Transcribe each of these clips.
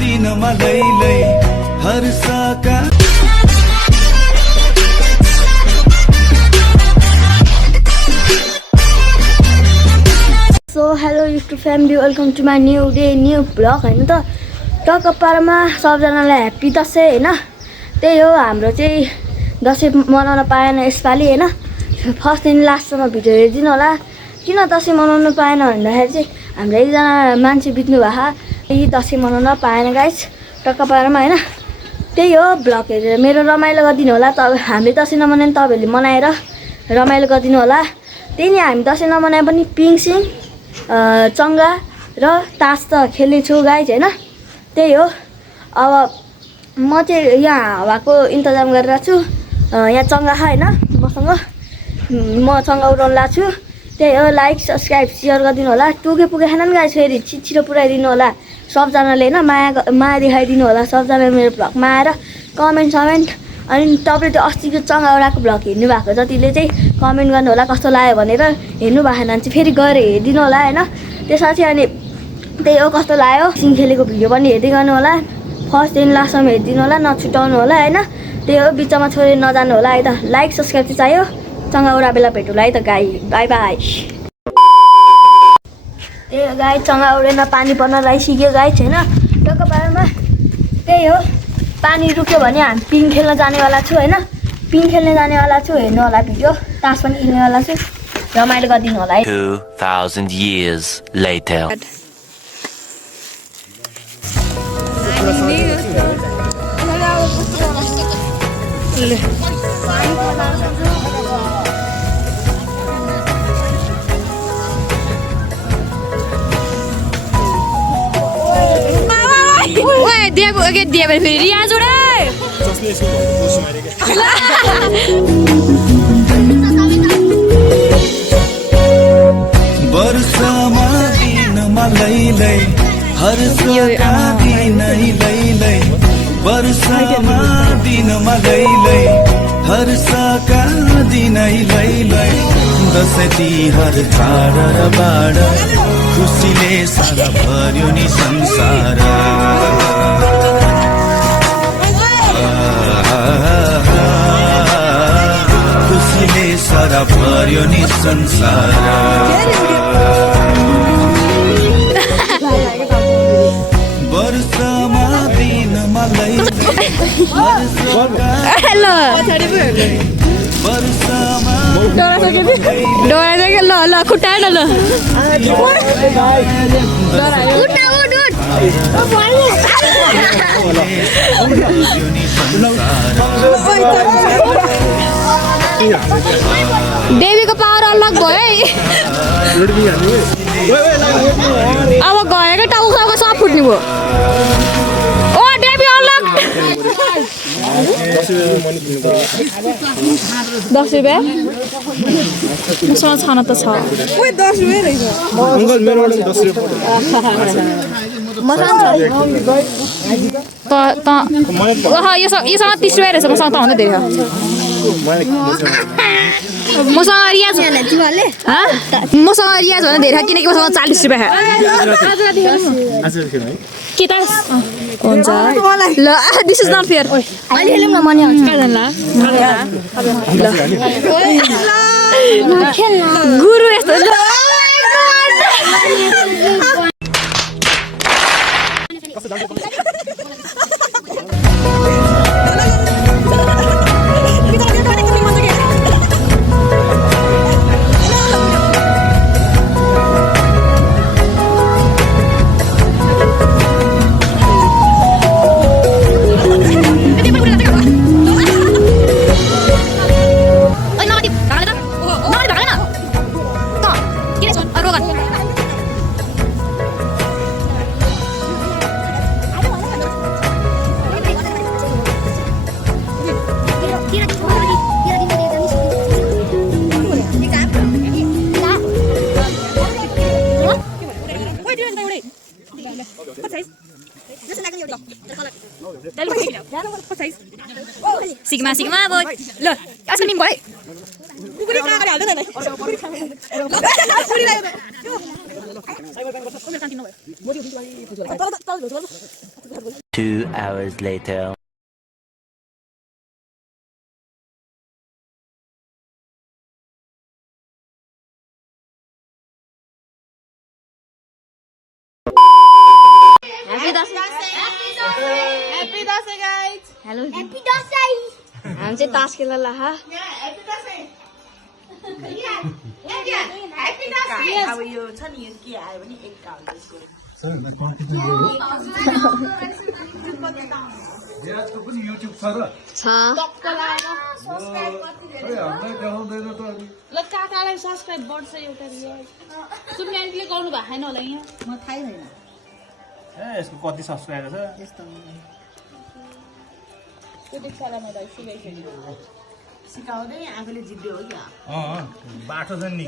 दिनमा लैलै हर्षका so hello YouTube family welcome to my new day new blog होइन त टक्क पारमा सबजनालाई ह्याप्पी दसैँ होइन त्यही हो हाम्रो चाहिँ दसैँ मनाउन पाएन यसपालि होइन फर्स्ट दिन लास्टसम्म भिडियो हेरिदिनु होला किन दसैँ मनाउनु पाएन भन्दाखेरि चाहिँ हाम्रो एकजना मान्छे बित्नु भएको यही दसैँ मनाउन पाएन गाइस टक्क पारमा होइन त्यही हो ब्लग हेरेर मेरो रमाइलो गरिदिनु होला हामीले दसैँ नमनाए तपाईँहरूले मनाएर रमाइलो गरिदिनु होला त्यही नि हामी दसैँ नमनाए पनि पिङसिङ चङ्गा र तास त खेल्नेछु गाइज होइन त्यही हो अब म चाहिँ यहाँ हावाको इन्तजाम गरेर छु यहाँ चङ्गा होइन मसँग म चङ्गा उडाउनु लाग्छु छु त्यही हो लाइक सब्सक्राइब सेयर गरिदिनु होला पुगे खाना गाइज फेरि छिटो पुऱ्याइदिनु होला सबजनाले होइन माया देखाइदिनु होला सबजनाले मेरो भ्लगमा आएर कमेन्ट अनि तपाईँले त्यो अस्तिको चङ्गा उडाको भ्लग हेर्नु भएको जतिले चाहिँ कमेन्ट गर्नु होला कस्तो लाग्यो भनेर हेर्नु भएन भने चाहिँ फेरि गएर हेरिदिनु होला होइन त्यसपछि अनि त्यही हो कस्तो लाग्यो सिङ खेलेको भिडियो पनि हेर्दै गर्नु होला फर्स्ट दिन लास्टसम्म हेरिदिनु होला नछुटाउनु होला होइन त्यही हो बिचमा छोडेर नजानु होला है त लाइक सब्सक्राइब चाहिँ चाहियो चङ्गा उडा बेला भेटौँला है त गाई बाई बाई त्यही हो गाई चङ्गा उडेन पानी पर्न लागिसक्यो गाई छैन टक्क पारमा त्यही हो पानी रुक्यो भने हामी पिङ खेल्न जानेवाला छु होइन पिङ खेल्न जानेवाला छु हेर्नु होला भिडियो तास पनि खेल्नेवाला छु रमाइलो गरिदिनु होला है 2000 years later दिए भने फेरि रियाज उडे वर्षमा दिनमा लैलै हर्षका दिनै लैलै वर्षमा दिनमा लैलै हर्षका दिनै लैलै दसैँ तिहार चाड र बाड खुसीले सारा भर्यो नि संसार खुसीले सारा भर्यो नि संसार वर्षमा दिनमा लैलै हेलो वर्षमा डोरा ल ल खुट्टाएन ल देवीको पावर अलग भयो है अब गएको टाउको सब फुट्ने भयो ओ देवी अलग 10 रुपियाँ मसँग छाना त छ 10 रुपियाँ रहेछ अङ्कल मेरोबाट 10 रुपियाँ योसँग 30 रुपियाँ रहेछ मसँग त भन्दा धेरै मसँग रियाज मसँग रियाज भन्दा धेरै किनकि मसँग 40 रुपियाँ के त हुन्छ ल दिस इज नट फेयर अहिले हेलौँ न मनी गुरु यस्तो Sigma Sigma boy. Look, ask me boy. 2 hours later. Happy Dasai guys. Hello happy Dashain हामी चाहिँ तास खेल्न लाहा अब यो छ नि यो के आयो भने एक काल त्यसको विराजको पनि युट्युब छ र छ ल काकालाई सब्स्क्राइब बढ्छ एउटा सुन्ने आन्टीले गर्नु भएको छैन होला यहाँ म थाहै छैन ए यसको कति सब्स्क्राइबर छ त्यस्तो सिकाउँदै आफूले जित्यो हो क्या बाटो छ नि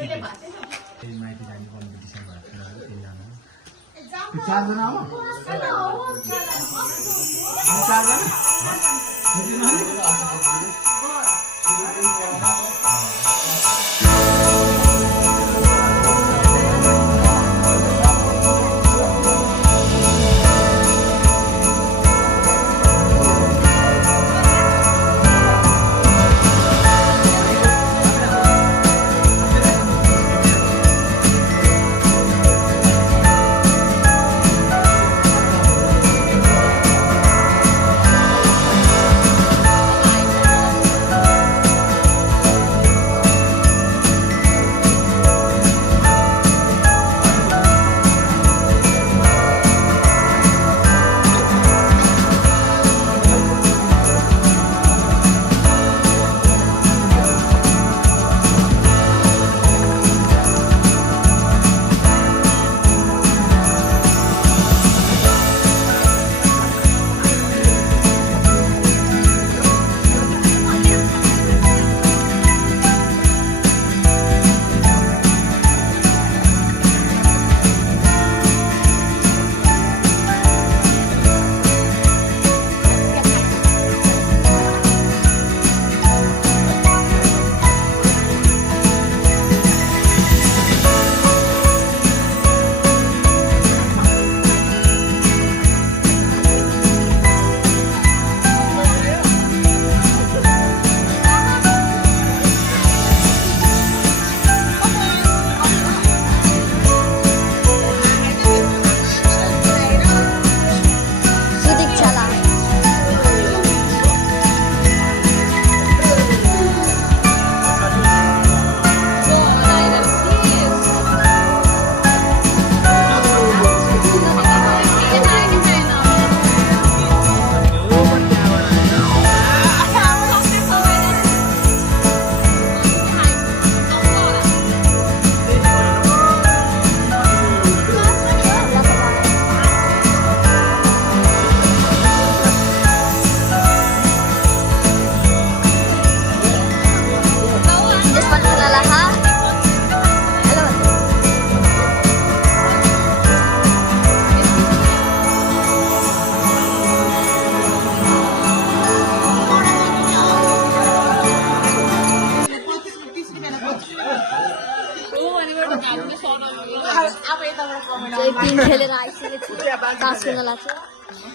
पिङ खेलेर आइसकेको तास खेल्न लाग्छ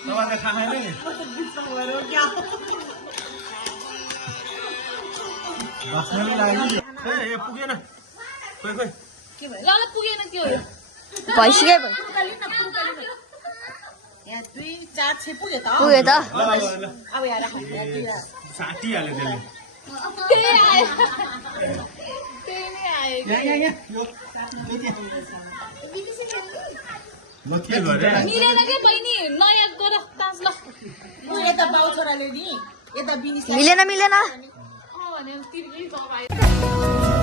तपाईँलाई थाहा छैन नि बस्नै लाग्यो ए पुगेन खोइ खोइ के भयो ल पुगेन के हो भइसक्यो यहाँ 2 4 6 पुग्यो त पुग्यो त अब यहाँ राख साटिहाल्यो त्यसले त्यही आयो त्यही नै आयो यहाँ यो म के गरेँ मिलेन के बहिनी नयाँ गर तास ल यता बाउ छोराले नि यता बिनिस मिलेन भने तिर्कै गयो